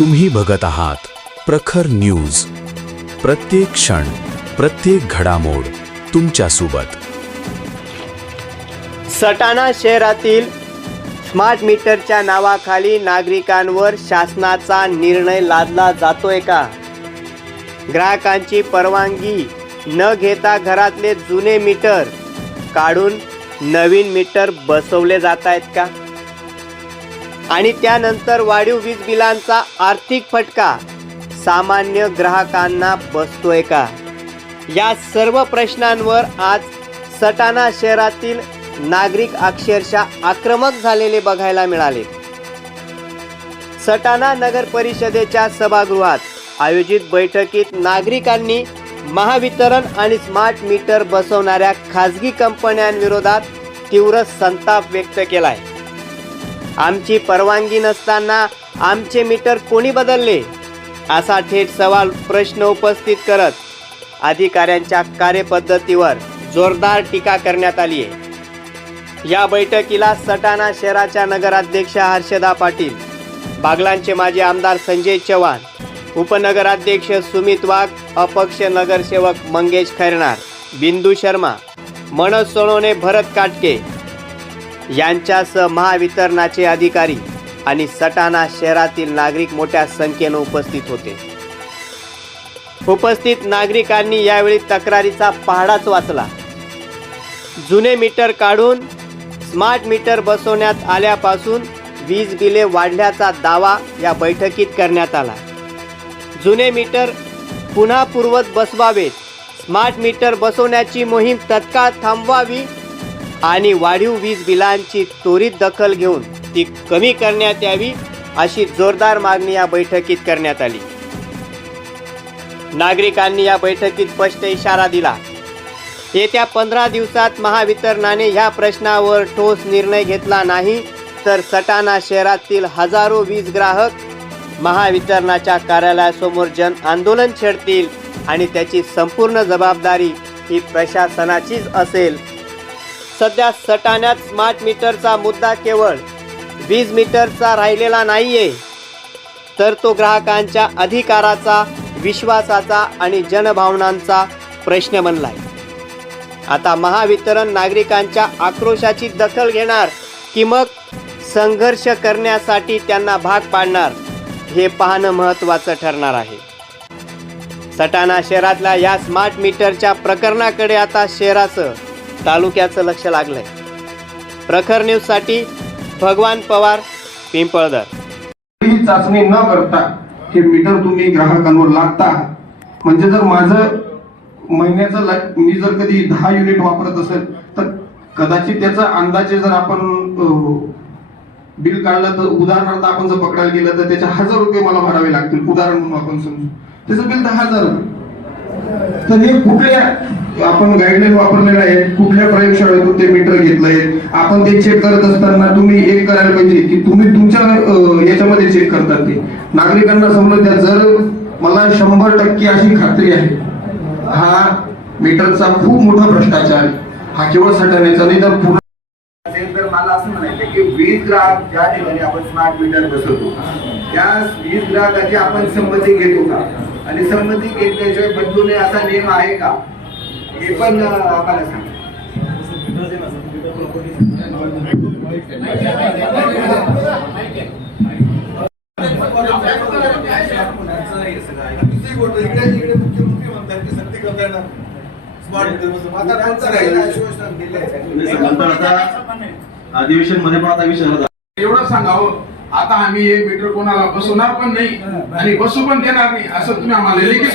तुम्ही बघत आहात प्रखर न्यूज. प्रत्येक क्षण, प्रत्येक घडामोड तुमच्या सोबत. सटाणा शहरातील स्मार्ट मीटरच्या नावाखाली नागरिकांवर शासनाचा निर्णय लादला जातोय का? ग्राहकांची परवानगी न घेता घरातले जुने मीटर काढून नवीन मीटर बसवले जात आहेत का? आणि त्यानंतर वाढीव वीज बिलांचा आर्थिक फटका सामान्य ग्राहकांना बसतोय का? या सर्व प्रश्नांवर आज सटाणा शहरातील नागरिक अक्षरशः आक्रमक झालेले बघायला मिळाले. सटाणा नगर परिषदेच्या सभागृहात आयोजित बैठकीत नागरिकांनी महावितरण आणि स्मार्ट मीटर बसवणाऱ्या खाजगी कंपन्यांविरोधात तीव्र संताप व्यक्त केलाय. आमची परवानगी नसताना आमचे मीटर कोणी बदलले, असा थेट सवाल प्रश्न उपस्थित करत अधिकाऱ्यांच्या कार्यपद्धतीवर जोरदार टीका करण्यात आली आहे. या बैठकीला सटाणा शहराच्या नगराध्यक्षा हर्षदा पाटील, बागलांचे माजी आमदार संजय चव्हाण, उपनगराध्यक्ष सुमित वाघ, अपक्ष नगरसेवक मंगेश खैरनार, बिंदू शर्मा, मनोज सोनवणे, भरत काटके यांच्यासह महावितरणाचे अधिकारी आणि सटाणा शहरातील नागरिक मोठ्या संख्येने उपस्थित होते. उपस्थित नागरिकांनी यावेळी तक्रारीचा पहाडाच वाचला. जुने मीटर काढून स्मार्ट मीटर बसवण्यात आल्यापासून वीज बिले वाढल्याचा दावा या बैठकीत करण्यात आला. जुने मीटर पुन्हा पूर्वत बसवावेत, स्मार्ट मीटर बसवण्याची मोहीम तत्काळ थांबवावी आणि वाढीव वीज बिलांची त्वरित दखल घेऊन ती कमी करण्यात यावी, अशी जोरदार मागणी या बैठकीत करण्यात आली. नागरिकांनी या बैठकीत स्पष्ट इशारा दिला. येत्या 15 दिवसात महावितरणाने ह्या प्रश्नावर ठोस निर्णय घेतला नाही तर सटाणा शहरातील हजारो वीज ग्राहक महावितरणाच्या कार्यालयासमोर जन आंदोलन छेडतील आणि त्याची संपूर्ण जबाबदारी ही प्रशासनाचीच असेल. सध्या सटाण्यात स्मार्ट मीटरचा मुद्दा केवळ वीज मीटरचा राहिलेला नाहीये, तर तो ग्राहकांच्या अधिकाराचा, विश्वासाचा आणि जनभावनांचा प्रश्न बनलाय. आता महावितरण नागरिकांच्या आक्रोशाची दखल घेणार की मग संघर्ष करण्यासाठी त्यांना भाग पाडणार, हे पाहणं महत्त्वाचं ठरणार आहे. सटाणा शहरातल्या या स्मार्ट मीटरच्या प्रकरणाकडे आता शहरासह तालुक्याचं लक्ष लागलंय. प्रखर न्यूजसाठी भगवान पवार, पिंपळदर. ही चाचणी न करता हे मीटर तुम्ही ग्राहकांवर लादता, म्हणजे जर माझं महिन्याचं मी जर कधी 10 युनिट वापरत असेल तर कदाचित त्याचा अंदाजे जर आपण बिल काढलं तर उदाहरणार्थ आपण जर पकडायला गेलं तर त्याचे 1000 रुपये मला भरावे लागतील, उदाहरण म्हणून आपण समजू. त्याचं बिल 10,000 रुपये. तर हे कुठल्या आपण गाईडलाईन वापरलेलं आहे, कुठल्या प्रयोगशाळेतून ते मीटर घेतलंय, आपण ते चेक करत असताना तुम्ही एक करायला पाहिजे की तुम्ही तुमच्या याच्यामध्ये चेक करतात ते नागरिकांना समजलं. त्या जर मला 100% अशी खात्री आहे हा मीटरचा खूप मोठा भ्रष्टाचार, हा केवळ सटाण्याचा नाही तर पूर्ण असेल तर मला असं म्हणायचं की वीज ग्राहक ज्या ठिकाणी आपण स्मार्ट मीटर बसवतो त्या वीज ग्राहकाची आपण संमती घेतो का, आणि संमती घेतल्याशिवाय बदलू नये असा नियम आहे का, हे पण आम्हाला सांगा. अधिवेशन मध्ये पण आता विषय एवढं सांगावं, आता आम्ही हे मीटर कोणाला बसवणार पण नाही आणि बसू पण देणार नाही असं तुम्ही आम्हाला लिखित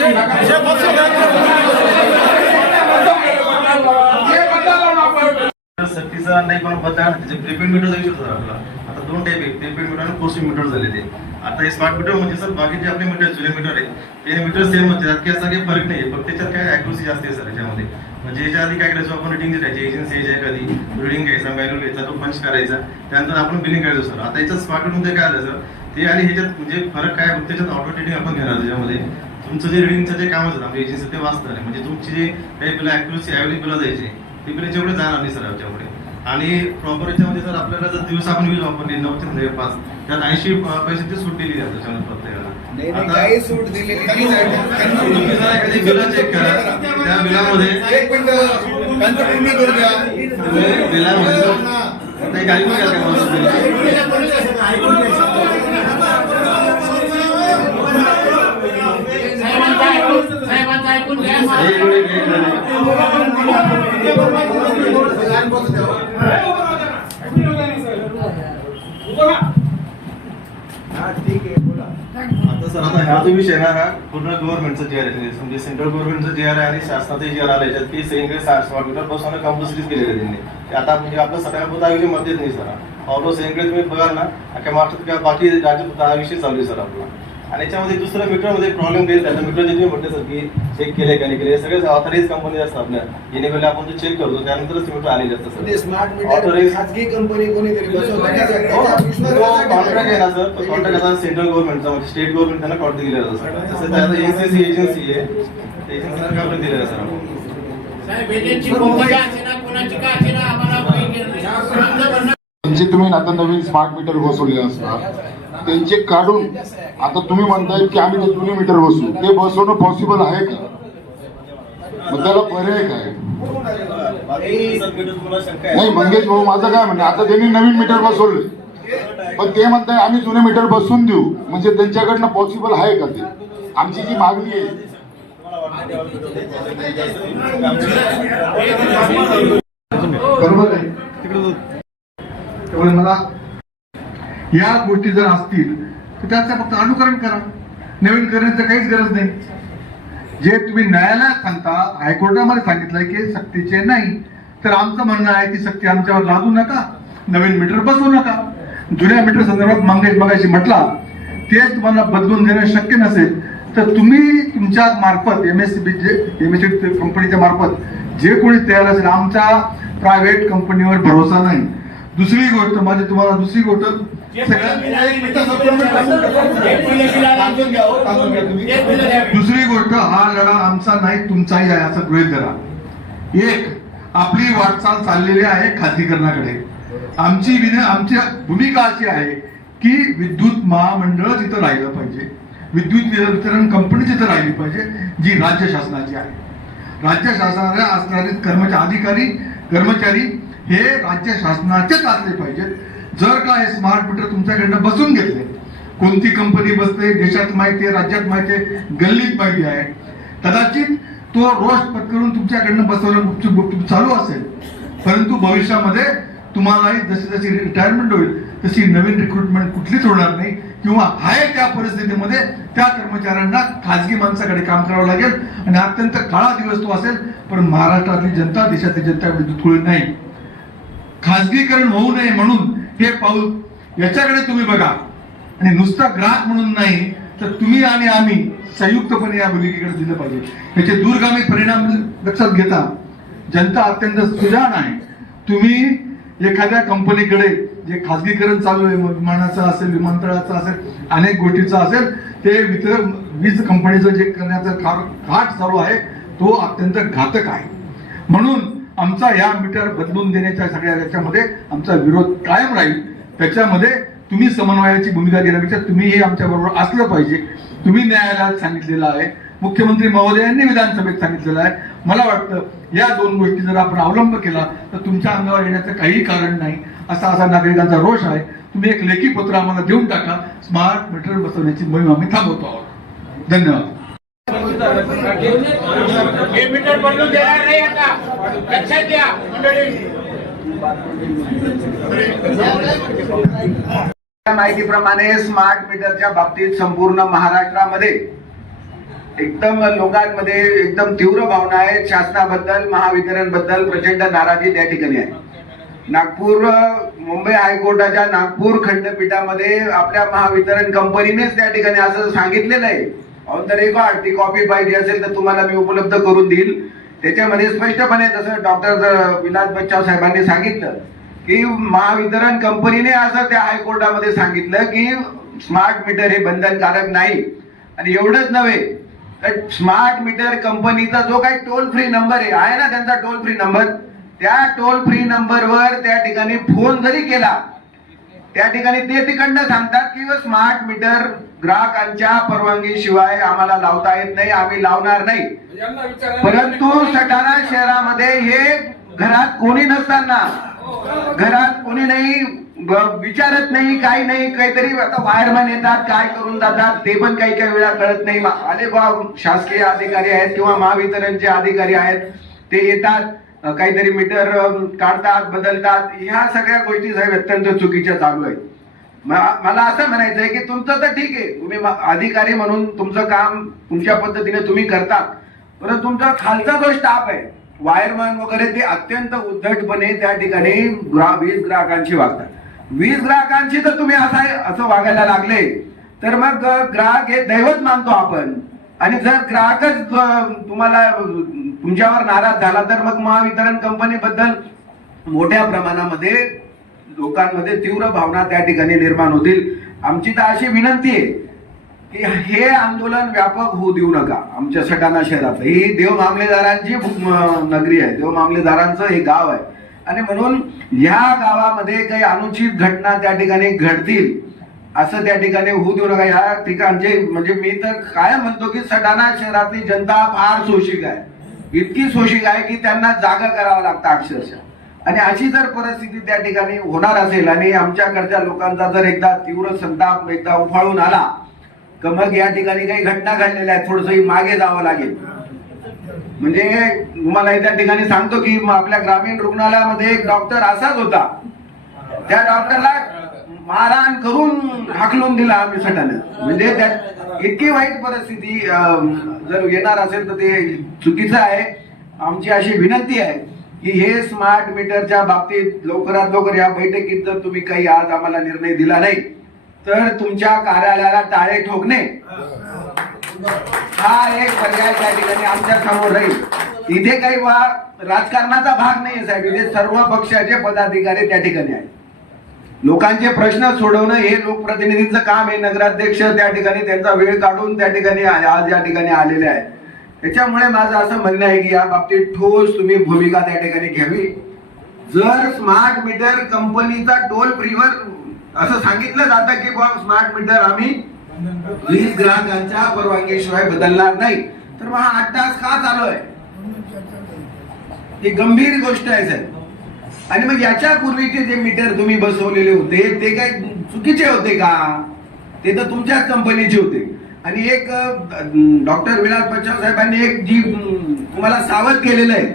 सक्तीचा नाही पण बदला प्रीपेड मीटरचा विषय होता आपला. आता 2 टाईप आहे, प्रीपेड मीटर आणि पोस्टपेड मीटर झाले ते. आता हे स्मार्ट मीटर म्हणजे सर बाकीचे आपले मीटर जुने मीटर आहे ते मीटर सेम होते, त्यात काही असा काही फरक नाही, फक्त त्याच्यात काय ॲक्युरसी जास्त आहे सर याच्यामध्ये. म्हणजे याच्या आधी काय करायचो आपण, रिडिंग द्यायची एजन्सी यायची, एखादी रिडिंग घ्यायचा, मॅन्युअल घ्यायचा, तो पंच करायचा, त्यानंतर आपण बिलिंग करायचो सर. आता याच्यात स्मार्ट मीटरमध्ये काय आलं सर ते, आणि ह्याच्यात म्हणजे फरक काय, त्याच्यात ऑटो रिडिंग आपण घेणार त्याच्यामध्ये तुमचं जे रिडिंगचं जे काम असतं आपल्या एजन्सी ते वाचणार आहे, म्हणजे तुमची जे काही बिल ॲक्युरसी ॲव्हरेज बिलं द्यायचे ते बिल जेवढे जाणार नाही सर याच्यापुढे. आणि प्रॉपर याच्यामध्ये जर आपल्याला जर दिवस आपण वीज वापरली 9 ते 5 त्यात 80 पैशाची सूट दिली जाते त्याच्यामध्ये प्रत्येकाला. आता काही सूट दिलेली नाही. तुम्ही जर एखादी बिलं चेक करा, त्या बिलामध्ये एक मिनिट त्यांचं पूर्ण करू द्या. तुम्ही बिलामध्ये आता एक ऐकून घ्या का मला बिल? आता सर आता हा जो विषय ना हा पूर्ण गव्हर्नमेंटचा जे आर आहे, म्हणजे सेंट्रल गव्हर्नमेंटचा जे आर आहे आणि शासनाचे जे आर आले याच्यात की सगळीकडे स्मार्ट मीटर बसवणं कंपल्सरीच केलेलं आहे त्यांनी. ते आता म्हणजे आपलं सगळ्या दाविली मध्येच नाही सर. ऑलमोस्ट सगळीकडे तुम्ही बघाल ना अख्या महाराष्ट्रात किंवा बाकी राज्यात हा विषय चालू आहे सर आपला. आणि याच्यामध्ये दुसऱ्या मीटरमध्ये प्रॉब्लेम काही त्याचा मीटर जे तुम्ही म्हटले सर की चेक केले का नाही केले, सगळे ऑथराईज कंपनी असतात आपल्या. येणे पहिले आपण जो चेक करतो त्यानंतरच मीटर आलेले असतात सर. स्मार्ट मीटर खाजगी कंपनी कोणीतरी बसवलं कॉन्ट्रॅक्ट आहे ना सर, तो कॉन्ट्रॅक्ट आता सेंट्रल गव्हर्नमेंटचा म्हणजे स्टेट गव्हर्नमेंट त्यांना कॉन्ट्रॅक्ट दिलेला जातो सर. तसं तर आता एनसीसी एजन्सी आहे, एजन्सीला काढून दिलेलं आहे सर आपण. त्यांचे तुम्ही आता नवीन स्मार्ट मीटर बसवले असतात त्यांचे काढून आता तुम्ही म्हणताय की आम्ही ते जुने मीटर बसवू, ते बसवणं पॉसिबल आहे का? मग त्याला पर्याय काय? नाही मंगेश भाऊ माझं काय म्हणणं, आता त्यांनी नवीन मीटर बसवले पण ते म्हणताय आम्ही जुने मीटर बसवून देऊ, म्हणजे त्यांच्याकडनं पॉसिबल आहे का? ते आमची जी मागणी आहे बरोबर आहे. त्यामुळे मला या गोष्टी जर असतील तर त्याचं फक्त अनुकरण करा, नवीन करण्याचं काहीच गरज नाही. जे तुम्ही न्यायालयात सांगता, हायकोर्टामध्ये सांगितलंय की सक्तीचे नाही, तर आमचं म्हणणं आहे की सक्ती आमच्यावर लादू नका, नवीन मीटर बसवू नका. जुन्या मीटर संदर्भात मंगेश मगाशी म्हटला ते तुम्हाला बदलून देणं शक्य नसेल तर तुम्ही तुमच्या मार्फत एमएससी कंपनीच्या मार्फत जे कोणी तयार असेल, आमच्या प्रायव्हेट कंपनीवर भरोसा नाही. दुसरी गोष्ट माझी तुम्हाला दुसरी गोष्ट दुसरी गोष्ट हा लढा आमचा नाही तुमचाही आहे असं गृहीत धरा. एक आपली वाटचाल चाललेली आहे खाजगीकरणाकडे. आमची भूमिका अशी आहे की विद्युत महामंडळ तिथं राहिलं पाहिजे, विद्युत वितरण कंपनी तिथं राहिली पाहिजे जी राज्य शासनाची आहे. राज्य शासनाला असणारे कर्मचारी हे राज्य शासनाचेच असले पाहिजेत. जर का हे स्मार्ट मीटर तुमच्याकडनं बसून घेतले, कोणती कंपनी बसते देशात माहिती आहे, राज्यात माहिती आहे, गल्लीत माहिती आहे, कदाचित तो रोष पत्करून तुमच्याकडनं बसवणं चालू असेल, परंतु भविष्यामध्ये तुम्हालाही जशी जशी रिटायरमेंट होईल तशी नवीन रिक्रुटमेंट कुठलीच होणार नाही, किंवा आहे त्या परिस्थितीमध्ये त्या कर्मचाऱ्यांना खाजगी माणसाकडे काम करावं लागेल आणि अत्यंत काळा दिवस तो असेल. पण महाराष्ट्रातली जनता, देशातली जनता विद्युत नाही. खाजगीकरण होऊ नये म्हणून हे पाऊल याच्याकडे तुम्ही बघा आणि नुसता ग्राहक म्हणून नाही तर तुम्ही आणि आम्ही संयुक्तपणे या भूमिकेकडे दिलं पाहिजे. याचे दूरगामी परिणाम लक्षात घेता जनता अत्यंत सुजाण आहे. तुम्ही एखाद्या कंपनीकडे जे खाजगीकरण चालू आहे, विमानाचं असेल, विमानतळाचं असेल, अनेक गोष्टीचं असेल, ते वीज कंपनीचं जे करण्याचा घाट चालू आहे तो अत्यंत घातक आहे. म्हणून आमचा या मीटर बदलून देण्याच्या सगळ्या याच्यामध्ये आमचा विरोध कायम राहील. त्याच्यामध्ये तुम्ही समन्वयाची भूमिका घेण्यापेक्षा तुम्हीही आमच्या बरोबर असलं पाहिजे. तुम्ही न्यायालयात सांगितलेलं आहे, मुख्यमंत्री महोदयांनी विधानसभेत सांगितलेलं आहे. मला वाटतं या दोन गोष्टी जर आपण अवलंब केला तर तुमच्या अंगावर येण्याचं काही कारण नाही. असा नागरिकांचा रोष आहे. तुम्ही एक लेखी पत्र आम्हाला देऊन टाका, स्मार्ट मीटर बसवण्याची मोहीम आम्ही थांबवतो आहोत. धन्यवाद. मीटर बदलून देणार नाही आता, लक्षात घ्या मंडळी. माहितीप्रमाणे स्मार्ट मीटरच्या बाबतीत संपूर्ण महाराष्ट्रामध्ये एकदम लोकांमध्ये एकदम तीव्र भावना आहे. शासनाबद्दल, महावितरण बद्दल प्रचंड नाराजी त्या ठिकाणी आहे. मुंबई हायकोर्टाच्या नागपूर खंडपीठामध्ये आपल्या महावितरण कंपनीनेच त्या ठिकाणी असं सांगितलेलं आहे. ऑन द रेकॉर्ड ती कॉपी पाहिजे असेल तर तुम्हाला मी उपलब्ध करून देईल. त्याच्यामध्ये स्पष्टपणे जसं डॉक्टर विलास बच्चाव साहेबांनी सांगितलं की महावितरण कंपनीने असं त्या हायकोर्टामध्ये सांगितलं की स्मार्ट मीटर हे बंधनकारक नाही. आणि एवढंच नव्हे तर स्मार्ट मीटर कंपनीचा जो काही टोल फ्री नंबर आहे ना, त्यांचा टोल फ्री नंबर त्या टोल फ्री नंबरवर त्या ठिकाणी फोन जरी केला, त्या ठिकाणी ते तिकडनं सांगतात की स्मार्ट मीटर ग्राहकांच्या परवानगी शिवाय आम्हाला लावता येत नाही, आम्ही लावणार नाही. परंतु सटाणा शहरामध्ये हे घरात कोणी नसताना, घरात कोणी नाही, विचारत नाही, काही नाही, काहीतरी आता वायरमॅन येतात, काय करून जातात ते पण काही काही वेळा कळत नाही. आले बा शासकीय अधिकारी आहेत किंवा महावितरणचे अधिकारी आहेत, ते येतात, काहीतरी मीटर काढतात, बदलतात. ह्या सगळ्या गोष्टी साहेब अत्यंत चुकीच्या चालू आहेत. मला असं म्हणायचं आहे की तुमचं तर ठीक आहे, तुम्ही अधिकारी म्हणून तुमचं काम तुमच्या पद्धतीने तुम्ही करतात, परंतु तुमचा खालचा जो स्टाफ आहे, वायरमॅन वगैरे, ते अत्यंत उद्धटपणे त्या ठिकाणी वीज ग्राहकांशी वागतात. वीज ग्राहकांशी जर तुम्ही असं वागायला लागले तर मग ग्राहक हे दैवत मानतो आपण, आणि जर ग्राहकच तुम्हाला तुमच्यावर नाराज झाला तर मग महावितरण कंपनी बद्दल मोठ्या प्रमाणामध्ये लोकांमध्ये तीव्र भावना त्या ठिकाणी निर्माण होतील. आमची तर अशी विनंती आहे की हे आंदोलन व्यापक होऊ देऊ नका. आमच्या सटाणा शहरात ही देव मामलेदारांची नगरी आहे, देव मामलेदारांचं हे गाव आहे, आणि म्हणून ह्या गावामध्ये काही अनुचित घटना त्या ठिकाणी घडतील असं त्या ठिकाणी होऊ देऊ नका. ह्या ठिकाणचे म्हणजे मी तर काय म्हणतो की सटाणा शहरातली जनता फार शोषिक आहे, इतकी शोषिक आहे की त्यांना जागा करावं लागतं अक्षरशः. आणि अशी जर परिस्थिती त्या ठिकाणी होणार असेल आणि आमच्याकडच्या लोकांचा जर एकदा तीव्र संताप एकदा उफाळून आला तर मग या ठिकाणी काही घटना घडलेल्या आहेत, थोडंसं मागे जावं लागेल. म्हणजे तुम्हाला त्या ठिकाणी सांगतो की आपल्या ग्रामीण रुग्णालयामध्ये एक डॉक्टर असाच होता, त्या डॉक्टरला मारहाण करून हाकलून दिला आम्ही सटाण्यात. म्हणजे त्या इतकी वाईट परिस्थिती जर येणार असेल तर ते चुकीचं आहे. आमची अशी विनंती आहे की हे स्मार्ट मीटरच्या बाबतीत लवकरात लवकर या बैठकीत जर तुम्ही काही आज आम्हाला निर्णय दिला नाही तर तुमच्या कार्यालयाला टाळे ठोकणे हा एक पर्याय त्या ठिकाणी आमच्या समोर राहील. इथे काही राजकारणाचा भाग नाही साहेब, इथे सर्व पक्षाचे पदाधिकारी त्या ठिकाणी आहेत. लोकांचे प्रश्न सोडवणं हे लोकप्रतिनिधींचं काम आहे. नगराध्यक्ष त्या ठिकाणी त्यांचा वेळ काढून त्या ठिकाणी आज या ठिकाणी आलेले आहेत. त्याच्यामुळे माझं असं म्हणणं आहे की या बाबतीत ठोस तुम्ही भूमिका त्या ठिकाणी घ्यावी. जर स्मार्ट मीटर कंपनीचा टोल फ्रीवर असं सांगितलं जातं की स्मार्ट मीटर आम्ही वीज ग्राहकांच्या परवानगीशिवाय बदलणार नाही, तर मग हा 8 तास का चालू आहे? ही गंभीर गोष्ट आहे साहेब. आणि मग याच्या पूर्वीचे जे मीटर तुम्ही बसवलेले होते ते काय चुकीचे होते का? ते तर तुमच्याच कंपनीचे होते. आणि एक डॉक्टर विलास पचाव साहेबांनी एक जी तुम्हाला सावध केलेलं आहे,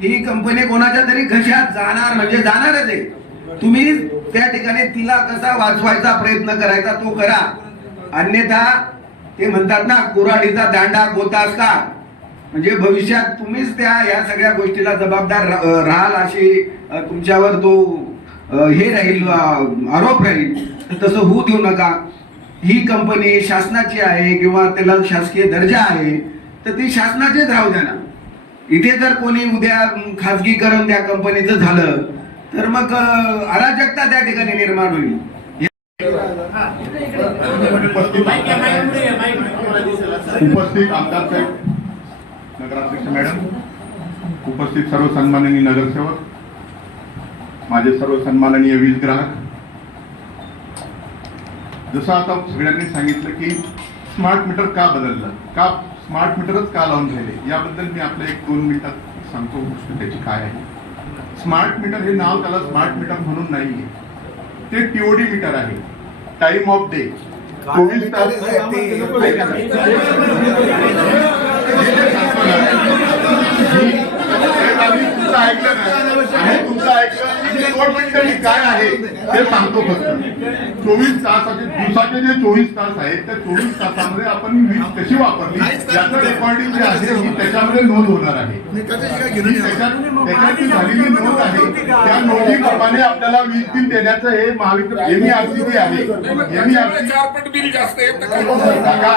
ही कंपनी कोणाच्या तरी घशात जाणार म्हणजे जाणारच आहे. तुम्ही त्या ठिकाणी तिला कसा वाचवायचा प्रयत्न करायचा तो करा, अन्यथा ते म्हणतात ना कुऱ्हाडीचा दांडा गोतास का, म्हणजे भविष्यात तुम्हीच त्या या सगळ्या गोष्टीला जबाबदार राहाल अशी तुमच्यावर तो हे राहील, आरोप राहील. तसं होऊ देऊ नका. ही कंपनी शासनाची आहे किंवा त्याला शासकीय दर्जा आहे तर ती शासनाचेच राहू द्या ना. इथे जर कोणी उद्या खाजगीकरण त्या कंपनीचं झालं तर मग अराजकता त्या ठिकाणी निर्माण होईल. उपस्थित आमदार साहेब, नगराध्यक्ष मॅडम, उपस्थित सर्व सन्माननीय नगरसेवक, माझे सर्व सन्माननीय वीज ग्राहक, जसं आता सगळ्यांनी सांगितलं की स्मार्ट मीटर का बदललं, का स्मार्ट मीटरच का लावून राहिले, याबद्दल मी आपल्या 1-2 मिनिटात सांगतो गोष्ट त्याची काय आहे. स्मार्ट मीटर हे नाव त्याला स्मार्ट मीटर म्हणून नाहीये, ते टीओडी मीटर आहे, टाइम ऑफ डे. 24 तास ऐकलं ना, तुमचं ऐकलं काय आहे ते सांगतो फक्त. 24 तासाचे दिवसाचे जे 24 तास आहेत त्या 24 तासामध्ये आपण वीज कशी वापरली याचं रेकॉर्डिंग जे आहे ही त्याच्यामध्ये नोंद होणार आहे. त्याच्यात झालेली नोंद आहे, त्या नोंदीप्रमाणे आपल्याला वीज बिल देण्याचं हे महावितरण MERC आहे. MERC 4 पट बिल जास्त आहे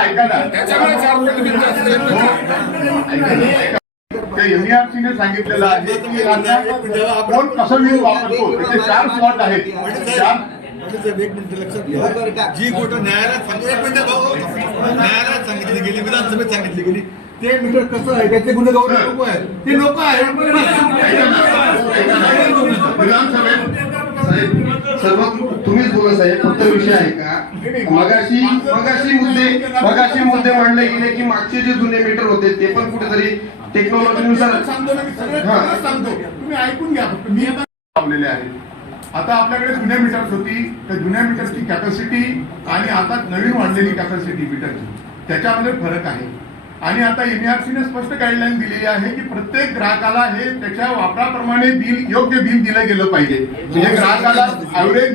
ऐका ना, त्याच्यामुळे 4 पट बिल जास्त आहे. त्या MERC ने सांगितलेलं आहे की कोण कसं वीज वापरतो त्याचे 4 स्लॉट आहेत. जी गोष्ट न्यायालयात सांगितली गेली, विधानसभेत सांगितली गेली, ते मीटर कसं आहे त्याचे गुन्हेगार लोक आहेत ते लोक आहेत साहेब सर्व तुम्हीच बोला साहेब, फक्त विषय आहे का मगाशी मुद्दे मांडले गेले की मागचे जे जुने मीटर होते ते पण कुठेतरी टेक्नॉलॉजीनुसार सांगतो ना मी सगळं सांगतो, तुम्ही ऐकून घ्या फक्त. मी लावलेले आहे. आता आपल्याकडे जुन्या मीटर्स होती, त्या जुन्या मीटरची कॅपॅसिटी आणि आता नवीन वाढलेली कॅपॅसिटी मीटरची त्याच्यामध्ये फरक आहे. आणि आता एमआरसीने स्पष्ट गाईडलाईन दिलेली आहे की प्रत्येक ग्राहकाला हे त्याच्या वापराप्रमाणे बिल योग्य बिल दिलं गेलं पाहिजे. म्हणजे ग्राहकाला ॲव्हरेज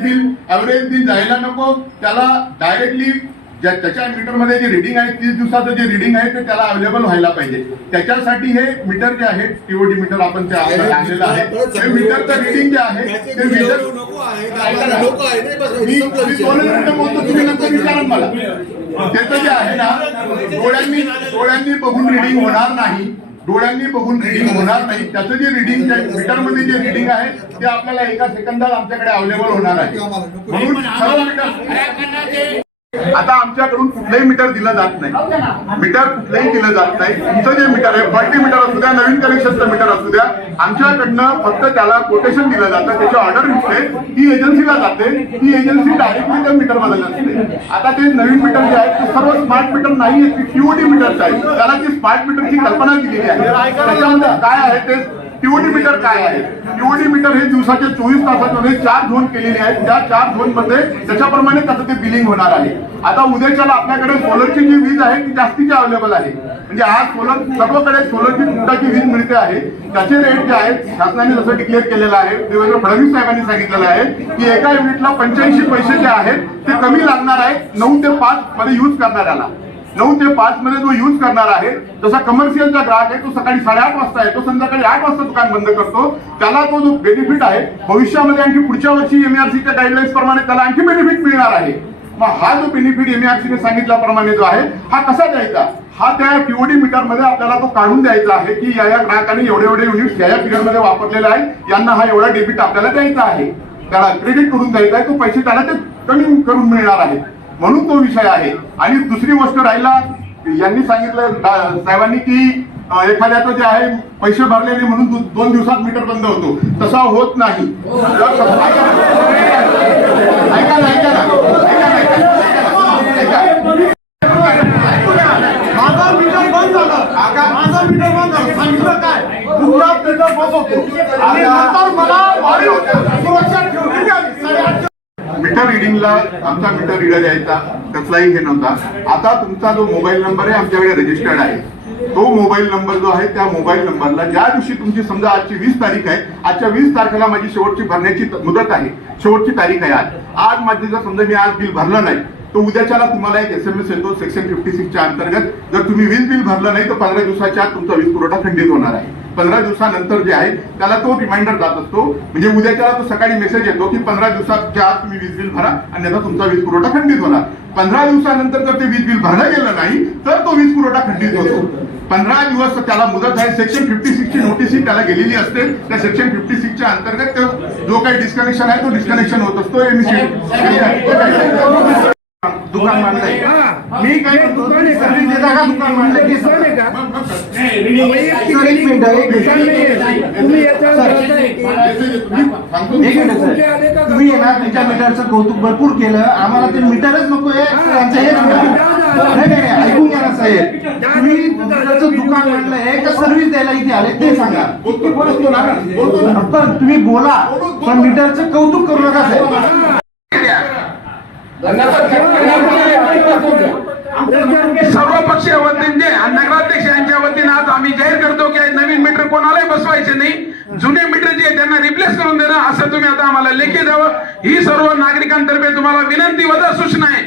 बिल जायला नको, त्याला डायरेक्टली त्याच्या मीटरमध्ये जे रिडिंग आहे 30 दिवसाचं जे रिडिंग आहे ते त्याला अवेलेबल व्हायला पाहिजे. त्याच्यासाठी हे मीटर जे आहे टीओडी मीटर आपण ते आणलेलं आहे, ते मीटरचं रिडिंग जे आहे ते मीटर तुम्ही नंतर विचारा मला. त्याचं जे आहे ना डोळ्यांनी बघून रिडिंग होणार नाही, त्याचं जे रिडिंग मीटरमध्ये जे रिडिंग आहे ते आपल्याला एका सेकंदात आमच्याकडे अवेलेबल होणार आहे. म्हणून सर्व मीटर आता आमच्याकडून कुठलंही मीटर दिलं जात नाही, तुमचं जे मीटर आहे 40 मीटर असू द्या, नवीन कनेक्शनचं मीटर असू द्या, आमच्याकडनं फक्त त्याला कोटेशन दिलं जातं, त्याची ऑर्डर निघते, ती एजन्सीला जाते, ती एजन्सी डायरेक्टली त्या मीटर बदलत असते. आता ते नवीन मीटर जे आहेत ते सर्व स्मार्ट मीटर नाही, टीओडी मीटर्स आहेत. त्याला ती स्मार्ट मीटरची कल्पना दिलेली आहे. त्याच्यामध्ये काय आहे ते टीओडी मीटर काय आहे? टीओडी मीटर हे दिवसाचे 24 तासामध्ये 4 झोन केलेले आहेत. त्या 4 झोन मध्ये त्याच्याप्रमाणे त्याचं ते बिलिंग होणार आहे. आता उद्याच्याला आपल्याकडे सोलरची जी वीज आहे ती जास्तीची अवेलेबल आहे. म्हणजे आज सर्वकडे सोलरची फुटाची वीज मिळते आहे. त्याचे रेट जे आहेत शासनाने जसं डिक्लेअर केलेलं आहे, देवेंद्र फडणवीस साहेबांनी सांगितलेलं आहे की एका युनिटला 85 पैसे जे आहेत ते कमी लागणार आहेत 9 ते 5 मध्ये युज करणाऱ्याला. 9 ते 5 मध्ये जो युज करणार आहे, जसा कमर्शियलचा ग्राहक आहे तो सकाळी 8:30 वाजता येतो, संध्याकाळी 8 वाजता दुकान बंद करतो, त्याला तो जो बेनिफिट आहे भविष्यामध्ये आणखी पुढच्या वर्षी एमआरसीच्या गाईडलाईन्स प्रमाणे त्याला आणखी बेनिफिट मिळणार आहे. मग हा जो बेनिफिट एमआरसीने सांगितल्याप्रमाणे जो आहे हा कसा द्यायचा, हा त्या टीओडी मीटर मध्ये आपल्याला तो काढून द्यायचा आहे की या ग्राहकांनी एवढे युनिट्स या पिरियड मध्ये वापरलेले आहेत, यांना हा एवढा डेबिट आपल्याला द्यायचा आहे, त्याला क्रेडिट करून द्यायचा आहे, तो पैसे त्याला ते कमी करून मिळणार आहे. म्हणून तो विषय आहे. आणि दुसरी गोष्ट राहिला, यांनी सांगितलं साहेबांनी की एखाद्याचं जे आहे पैसे भरलेले म्हणून 2 दिवसात मीटर बंद होतो, तसा होत नाही. माझा मीटर बंद झालं, सांगितलं काय तुमचा मीटर बंद होतो आणि नंतर मला सुरक्षा ठेवली. मीटर रिडिंगला आमचा मीटर रिडर यायचा, कसलाही हे नव्हता. आता तुमचा जो मोबाईल नंबर आहे आमच्याकडे रजिस्टर्ड आहे, तो मोबाईल नंबर जो आहे त्या मोबाईल नंबरला ज्या दिवशी तुमची समजा आजची 20 तारीख आहे, आजच्या 20 तारखेला माझी शेवटची भरण्याची मुदत आहे, शेवटची तारीख आहे आज माझी जर समजा मी आज बिल भरलं नाही तर उद्याच्याला तुम्हाला एक SMS येतो सेक्शन 56 च्या अंतर्गत, जर तुम्ही वीज बिल भरलं नाही तर 15 दिवसाच्या आत तुमचा वीज पुरवठा खंडित होणार आहे. 15 दिवसानंतर जे आहे त्याला तो रिमाइंडर जात असतो, म्हणजे उद्याच्याला तो सकाळी मेसेज येतो की 15 दिवसाच्या आत तुम्ही वीज बिल भरा आणि तुमचा वीज पुरवठा खंडित होणार. 15 दिवसानंतर जर ते वीज बिल भरलं गेलं नाही तर तो वीज पुरवठा खंडित होतो. 15 दिवस त्याला मुदत आहे. सेक्शन 56 ची नोटीस ही त्याला गेलेली असते. त्या सेक्शन 56 च्या अंतर्गत जो काही डिस्कनेक्शन आहे तो डिस्कनेक्शन होत असतो. दुकान मांडलंय मी काय करतो, दुकान मांडलंय की तुम्ही येणार तुमच्या मीटरचं कौतुक भरपूर केलं, आम्हाला ते मीटरच नको आहे. ऐकून घ्या ना साहेब, तुम्ही मीटरचं दुकान मांडलंय का सर्व्हिस द्यायला इथे आले ते सांगा. पण तुम्ही बोला पण मीटरचं कौतुक करू नका साहेब. सर्व पक्षीय वतीने आणि नगराध्यक्ष यांच्या वतीने आज आम्ही जाहीर करतो की नवीन मीटर कोणालाही बसवायचे नाही, जुने मीटर जे त्यांना रिप्लेस करून देणं असं तुम्ही आता आम्हाला लेखी द्यावं ही सर्व नागरिकांतर्फे तुम्हाला विनंती व सूचना आहे.